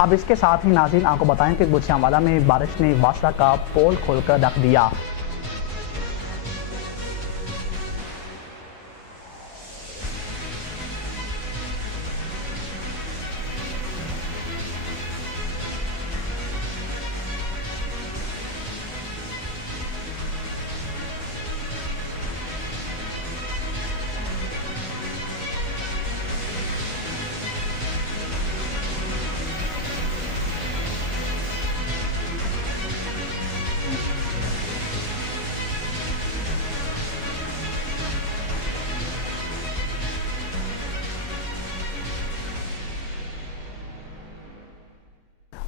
अब इसके साथ ही नाज़रीन आपको बताएं कि गुजरांवाला में बारिश ने वासा का पोल खोलकर रख दिया।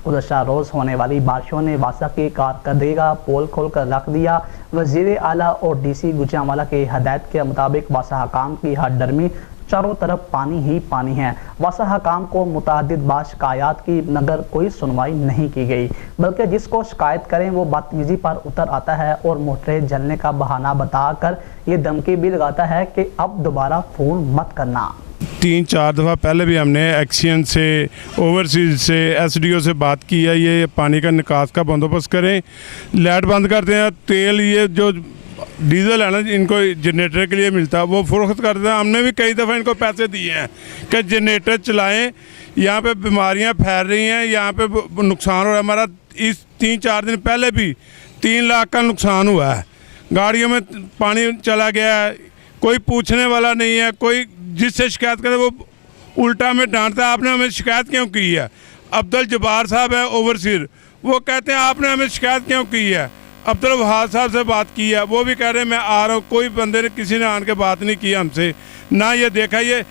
गुज़श्ता रोज़ होने वाली बारिशों ने वासा की कारकर्दगी का पोल खोलकर रख दिया। वज़ीर आला और DC गुजरांवाला के हदायत के मुताबिक वासा हकाम की हर दरमी चारों तरफ पानी ही पानी है। वासा हकाम को मुतअद्दिद बार शिकायत की मगर कोई सुनवाई नहीं की गई, बल्कि जिसको शिकायत करें वो बदतमीजी पर उतर आता है और मोटरें जलने का बहाना बताकर ये धमकी भी लगाता है कि अब दोबारा फ़ोन मत करना। 3-4 दफ़ा पहले भी हमने एक्शन से, ओवरसीज से, SDO से बात की है, ये पानी का निकास का बंदोबस्त करें, लाइट बंद करते हैं, तेल ये जो डीजल है ना इनको जनरेटर के लिए मिलता है वो फ़रोख्त करते हैं। हमने भी कई दफ़ा इनको पैसे दिए हैं कि जनरेटर चलाएं, यहाँ पे बीमारियाँ फैल रही हैं, यहाँ पे नुकसान हो रहा है। हमारा इस 3-4 दिन पहले भी 3 लाख का नुकसान हुआ है, गाड़ियों में पानी चला गया है, कोई पूछने वाला नहीं है, कोई जिससे शिकायत करे वो उल्टा हमें डांटता है, आपने हमें शिकायत क्यों की है। अब्दुल जब्बार साहब है ओवरसीर, वो कहते हैं आपने हमें शिकायत क्यों की है। अब्दुल वहाब साहब से बात की है, वो भी कह रहे हैं मैं आ रहा हूँ, कोई बंदे ने किसी ने आन के बात नहीं की हमसे, ना ये देखा। ये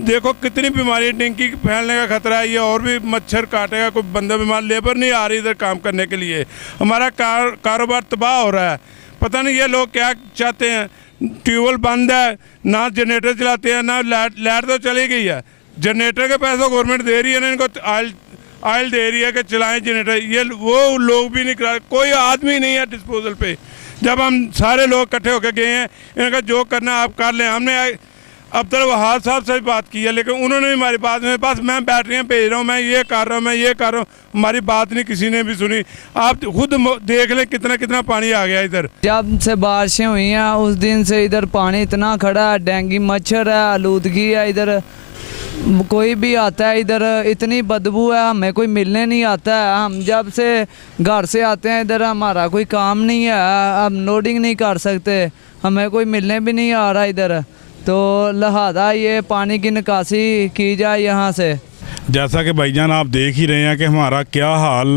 देखो कितनी बीमारी डेंगू फैलने का खतरा है, ये और भी मच्छर काटेगा, कोई बंदा बीमार, लेबर नहीं आ रही इधर काम करने के लिए, हमारा कारोबार तबाह हो रहा है। पता नहीं ये लोग क्या चाहते हैं। ट्यूबवेल बंद है, ना जनरेटर चलाते हैं, ना लाइट तो चली गई है, जनरेटर के पैसे गवर्नमेंट दे रही है ना, इनको ऑयल दे रही है कि चलाएं जनरेटर, ये वो लोग भी नहीं करा, कोई आदमी नहीं है डिस्पोजल पे। जब हम सारे लोग इकट्ठे होकर गए हैं, इनका जो करना आप कर लें। हमने अब्दुल वहाब साहब से भी बात की है, लेकिन उन्होंने भी हमारी बात में, बस मैं बैटरियाँ भेज रहा हूँ, मैं ये कर रहा हूँ, मैं ये कर रहा हूँ, हमारी बात नहीं किसी ने भी सुनी। आप खुद देख लें कितना कितना पानी आ गया इधर। जब से बारिशें हुई हैं उस दिन से इधर पानी इतना खड़ा है, डेंगू मच्छर है, आलूदगी है, इधर कोई भी आता है इधर इतनी बदबू है, हमें कोई मिलने नहीं आता है। हम जब से घर से आते हैं इधर हमारा कोई काम नहीं है, हम लोडिंग नहीं कर सकते, हमें कोई मिलने भी नहीं आ रहा इधर, तो लिहाजा ये पानी की निकासी की जाए यहाँ से। जैसा कि भाईजान आप देख ही रहे हैं कि हमारा क्या हाल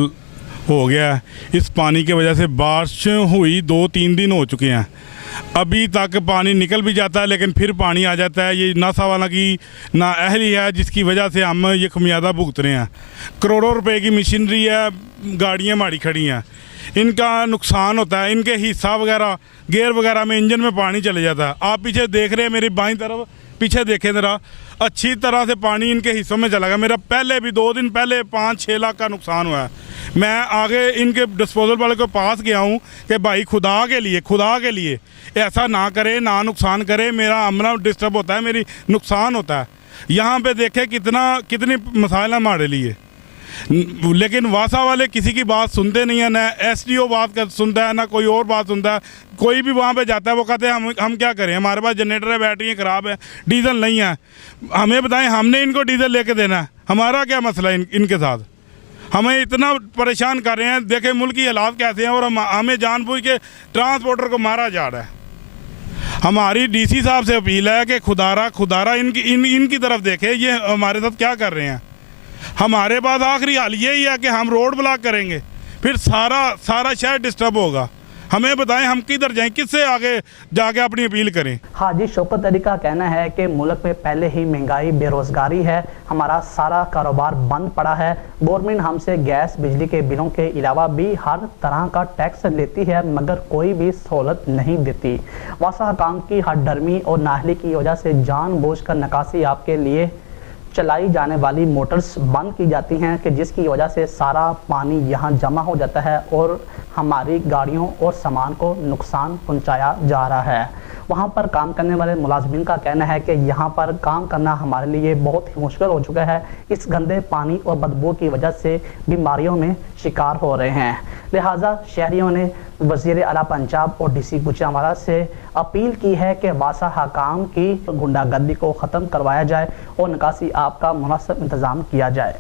हो गया है इस पानी की वजह से। बारिश हुई 2-3 दिन हो चुके हैं, अभी तक पानी निकल भी जाता है लेकिन फिर पानी आ जाता है। ये नासावाला की नाअहली है जिसकी वजह से हम ये खमियाजा भुगत रहे हैं। करोड़ों रुपए की मशीनरी है, गाड़ियाँ हमारी खड़ी हैं, इनका नुकसान होता है, इनके हिस्सा वगैरह गेयर वगैरह में इंजन में पानी चले जाता है। आप पीछे देख रहे हैं, मेरी बाईं तरफ पीछे देखें ज़रा, अच्छी तरह से पानी इनके हिस्सों में चला गया। मेरा पहले भी 2 दिन पहले 5-6 लाख का नुकसान हुआ है। मैं आगे इनके डिस्पोजल वाले के पास गया हूँ कि भाई खुदा के लिए ऐसा ना करे, ना नुकसान करे, मेरा अमला डिस्टर्ब होता है, मेरी नुकसान होता है। यहाँ पे देखें कितनी मसाइल हमारे लिए, लेकिन वासा वाले किसी की बात सुनते नहीं है, ना SDO बात सुनता है, ना कोई और बात सुनता है। कोई भी वहाँ पे जाता है वो कहते हैं हम क्या करें, हमारे पास जनरेटर है, बैटरी ख़राब है, डीजल नहीं है। हमें बताएं, हमने इनको डीजल लेके देना है, हमारा क्या मसला है इनके साथ। हमें इतना परेशान कर रहे हैं, देखें मुल्क की हालात कैसे हैं, और हमें जानबूझ के ट्रांसपोर्टर को मारा जा रहा है। हमारी DC साहब से अपील है कि खुदारा इनकी तरफ देखे, ये हमारे साथ क्या कर रहे हैं। हमारे पास आखिरी हाल यही है कि हम रोड ब्लॉक करेंगे, फिर सारा शहर डिस्टर्ब होगा। हमें बताएं हम किधर जाएं, किससे आगे जाके अपनी अपील करें। हाजी शौकत अली का कहना है कि मुल्क में पहले ही महंगाई, बेरोजगारी है, हमारा सारा कारोबार बंद पड़ा है। गवर्नमेंट हमसे गैस बिजली के बिलों के अलावा भी हर तरह का टैक्स लेती है, मगर कोई भी सहूलत नहीं देती। वासा हकाम की हरदर्मी और नाअहली की वजह से जानबूझकर निकासी आपके लिए चलाई जाने वाली मोटर्स बंद की जाती हैं कि जिसकी वजह से सारा पानी यहाँ जमा हो जाता है और हमारी गाड़ियों और सामान को नुकसान पहुँचाया जा रहा है। वहाँ पर काम करने वाले मुलाजमीन का कहना है कि यहाँ पर काम करना हमारे लिए बहुत ही मुश्किल हो चुका है। इस गंदे पानी और बदबू की वजह से बीमारियों में शिकार हो रहे हैं। लिहाजा शहरियों ने वज़ीर आला पंजाब और DC गुजरांवाला से अपील की है कि वासा हकाम की गुंडागर्दी को ख़त्म करवाया जाए और निकासी आब का मुनासिब इंतज़ाम किया जाए।